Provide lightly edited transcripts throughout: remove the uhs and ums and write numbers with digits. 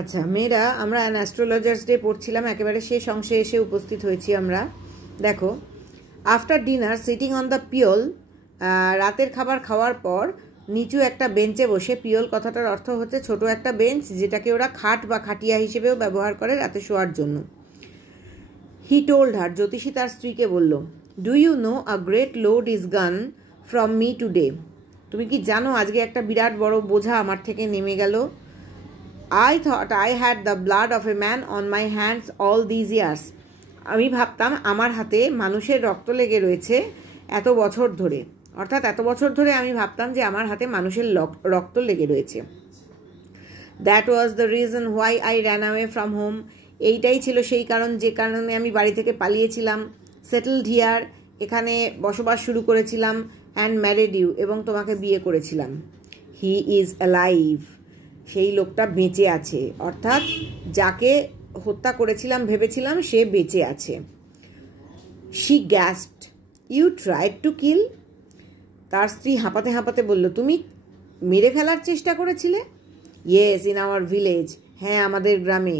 আচ্ছা মেয়েরা, আমরা অ্যান অ্যাস্ট্রোলজার্স ডে পড়ছিলাম, একেবারে শেষ অংশে এসে উপস্থিত হয়েছি আমরা। দেখো, after dinner sitting on the পিওল, রাতের খাবার খাওয়ার পর নিচু একটা বেঞ্চে বসে, পিওল কথাটার অর্থ হচ্ছে ছোট একটা বেঞ্চ, যেটাকে ওরা খাট বা খাটিয়া হিসেবেও ব্যবহার করে রাতে শোয়ার জন্য। হি টোল্ড হার, জ্যোতিষী তার স্ত্রীকে বলল, do you know a great load is gone from me today, তুমি কি জানো আজকে একটা বিরাট বড় বোঝা আমার থেকে নেমে গেল। I thought I had the blood of a man on my hands all these years. আমি ভাবতাম আমার হাতে মানুষের রক্ত লেগে রয়েছে এত বছর ধরে, অর্থাৎ এত বছর ধরে আমি ভাবতাম যে আমার হাতে মানুষের রক্ত লেগে রয়েছে। That was the reason why I ran away from home, এইটাই ছিল সেই কারণ যে কারণে আমি বাড়ি থেকে পালিয়েছিলাম। সেটেলড হিয়ার, এখানে বসবাস শুরু করেছিলাম। অ্যান্ড ম্যারিড ইউ, এবং তোমাকে বিয়ে করেছিলাম। হি ইজ অ্যালাইভ, সেই লোকটা বেঁচে আছে, অর্থাৎ যাকে হত্যা করেছিলাম ভেবেছিলাম সে বেঁচে আছে। She gasped, you tried to kill, তার স্ত্রী হাঁপাতে হাঁপাতে বলল, তুমি মেরে ফেলার চেষ্টা করেছিলে। ইয়েস, ইন আওয়ার ভিলেজ, হ্যাঁ আমাদের গ্রামে।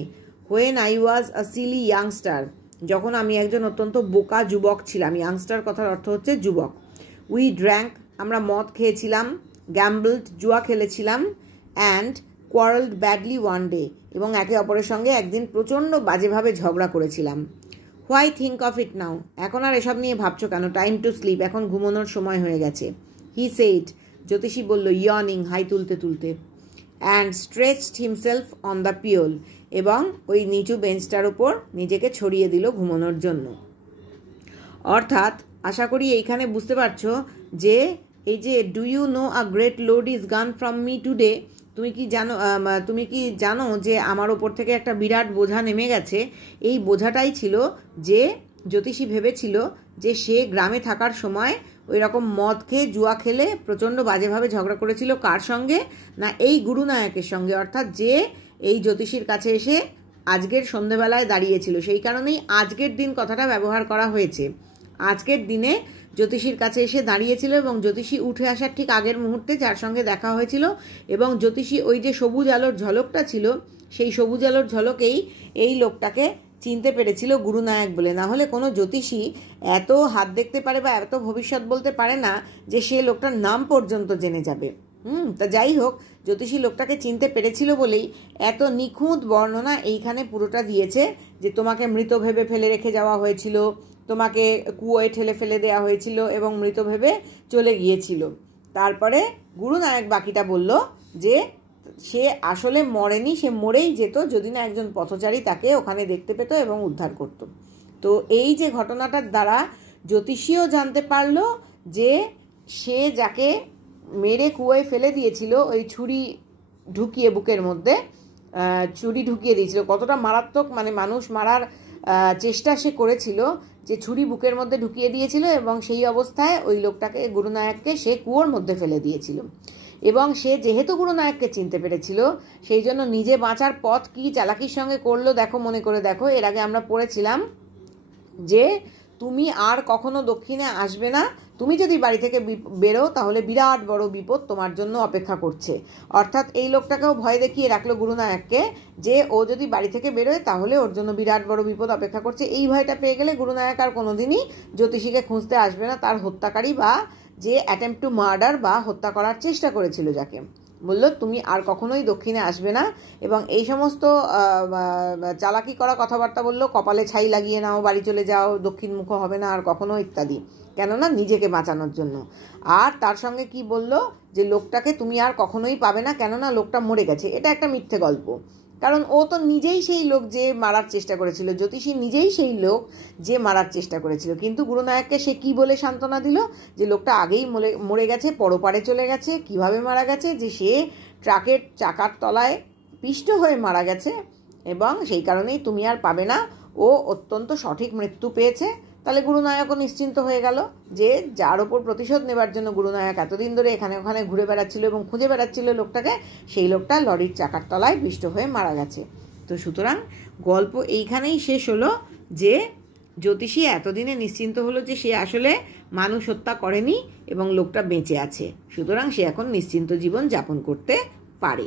When I was a Seely youngster, যখন আমি একজন অত্যন্ত বোকা যুবক ছিলাম। ইয়াংস্টার কথার অর্থ হচ্ছে যুবক। উই ড্র্যাঙ্ক, আমরা মদ খেয়েছিলাম। গ্যাম্বলড, জুয়া খেলেছিলাম। অ্যান্ড কোয়ারেলড ব্যাডলি ওয়ান ডে, এবং একে অপরের সঙ্গে একদিন প্রচণ্ড বাজেভাবে ঝগড়া করেছিলাম। হোয়াই থিঙ্ক অফ ইট নাও, এখন আর এসব নিয়ে ভাবছো কেন। টাইম টু স্লিপ, এখন ঘুমানোর সময় হয়ে গেছে। হি সেইড, জ্যোতিষী বলল, ইয়নিং, হাই তুলতে তুলতে। And stretched himself on the pyol, এবং ওই নিচু বেঞ্চটার ওপর নিজেকে ছড়িয়ে দিল ঘুমানোর জন্য। অর্থাৎ আশা করি এইখানে বুঝতে পারছো যে এই যে do you know a great load is gone from me today, তুমি কি জানো যে আমার ওপর থেকে একটা বিরাট বোঝা নেমে গেছে। এই বোঝাটাই ছিল যে জ্যোতিষী ভেবেছিল যে সে গ্রামে থাকার সময় ওই রকম মদ খেয়ে জুয়া খেলে প্রচণ্ড বাজেভাবে ঝগড়া করেছিল। কার সঙ্গে না, এই গুরুনায়কের সঙ্গে, অর্থাৎ যে এই জ্যোতিষীর কাছে এসে আজকের সন্ধেবেলায় দাঁড়িয়েছিল। সেই কারণেই আজকের দিন কথাটা ব্যবহার করা হয়েছে। আজকের দিনে জ্যোতিষীর কাছে এসে দাঁড়িয়েছিল এবং জ্যোতিষী উঠে আসার ঠিক আগের মুহূর্তে যার সঙ্গে দেখা হয়েছিল, এবং জ্যোতিষী ওই যে সবুজ আলোর ঝলকটা ছিল, সেই সবুজ আলোর ঝলকেই এই লোকটাকে চিনতে পেরেছিল গুরুনায়ক বলে। না হলে কোনো জ্যোতিষী এত হাত দেখতে পারে বা এত ভবিষ্যৎ বলতে পারে না যে সে লোকটার নাম পর্যন্ত জেনে যাবে। তা যাই হোক, জ্যোতিষী লোকটাকে চিনতে পেরেছিল বলেই এত নিখুঁত বর্ণনা এইখানে পুরোটা দিয়েছে যে তোমাকে মৃত ভেবে ফেলে রেখে যাওয়া হয়েছিল, তোমাকে কুয়োয় ঠেলে ফেলে দেওয়া হয়েছিল এবং মৃত ভেবে চলে গিয়েছিল। তারপরে গুরুনায়ক বাকিটা বলল যে সে আসলে মরেনি, সে মরেই যেত যদি না একজন পথচারী তাকে ওখানে দেখতে পেত এবং উদ্ধার করত। তো এই যে ঘটনাটার দ্বারা জ্যোতিষীও জানতে পারল যে সে যাকে মেরে কুয়োয় ফেলে দিয়েছিল, ওই ছুরি ঢুকিয়ে বুকের মধ্যে ছুরি ঢুকিয়ে দিয়েছিল, কতটা মারাত্মক মানে মানুষ মারার চেষ্টা সে করেছিল, যে ছুরি বুকের মধ্যে ঢুকিয়ে দিয়েছিল এবং সেই অবস্থায় ওই লোকটাকে গুরুনায়ককে সে কুয়োর মধ্যে ফেলে দিয়েছিল। এবং সে যেহেতু গুরুনায়ককে চিনতে পেরেছিল, সেই জন্য নিজে বাঁচার পথ কি চালাকির সঙ্গে করলো দেখো, মনে করে দেখো। এর আগে আমরা পড়েছিলাম যে তুমি আর কখনো দক্ষিণে আসবে না, তুমি যদি বাড়ি থেকে বেরো তাহলে বিরাট বড় বিপদ তোমার জন্য অপেক্ষা করছে। অর্থাৎ এই লোকটাকেও ভয় দেখিয়ে রাখলো গুরুনায়ককে যে ও যদি বাড়ি থেকে বেরোয় তাহলে ওর জন্য বিরাট বড় বিপদ অপেক্ষা করছে। এই ভয়টা পেয়ে গেলে গুরুনায়ক আর কোনোদিনই জ্যোতিষীকে খুঁজতে আসবে না, তার হত্যাকারী বা যে অ্যাটেম্প টু মার্ডার বা হত্যা করার চেষ্টা করেছিল যাকে, বলল তুমি আর কখনোই দক্ষিণে আসবে না। এবং এই সমস্ত চালাকি করা কথাবার্তা বললো, কপালে ছাই লাগিয়ে নাও, বাড়ি চলে যাও, দক্ষিণমুখ হবে না আর কখনো ইত্যাদি, কেননা নিজেকে বাঁচানোর জন্য। আর তার সঙ্গে কি বলল যে লোকটাকে তুমি আর কখনোই পাবে না, কেননা লোকটা মরে গেছে। এটা একটা মিথ্যে গল্প, কারণ ও তো নিজেই সেই লোক যে মারার চেষ্টা করেছিল, জ্যোতিষী নিজেই সেই লোক যে মারার চেষ্টা করেছিল। কিন্তু গুরুনায়ককে সে কি বলে সান্ত্বনা দিল যে লোকটা আগেই মরে গেছে, পরপারে চলে গেছে। কিভাবে মারা গেছে, যে সে ট্রাকের চাকার তলায় পিষ্ট হয়ে মারা গেছে এবং সেই কারণেই তুমি আর পাবে না, ও অত্যন্ত সঠিক মৃত্যু পেয়েছে। তাহলে গুরুনায়কও নিশ্চিন্ত হয়ে গেল যে যার ওপর প্রতিশোধ নেবার জন্য গুরুনায়ক এতদিন ধরে এখানে ওখানে ঘুরে বেড়াচ্ছিল এবং খুঁজে বেড়াচ্ছিল লোকটাকে, সেই লোকটা লরির চাকার তলায় পিষ্ট হয়ে মারা গেছে। তো সুতরাং গল্প এইখানেই শেষ হলো যে জ্যোতিষী এতদিনে নিশ্চিন্ত হলো যে সে আসলে মানুষ হত্যা করেনি এবং লোকটা বেঁচে আছে, সুতরাং সে এখন নিশ্চিন্ত জীবন যাপন করতে পারে।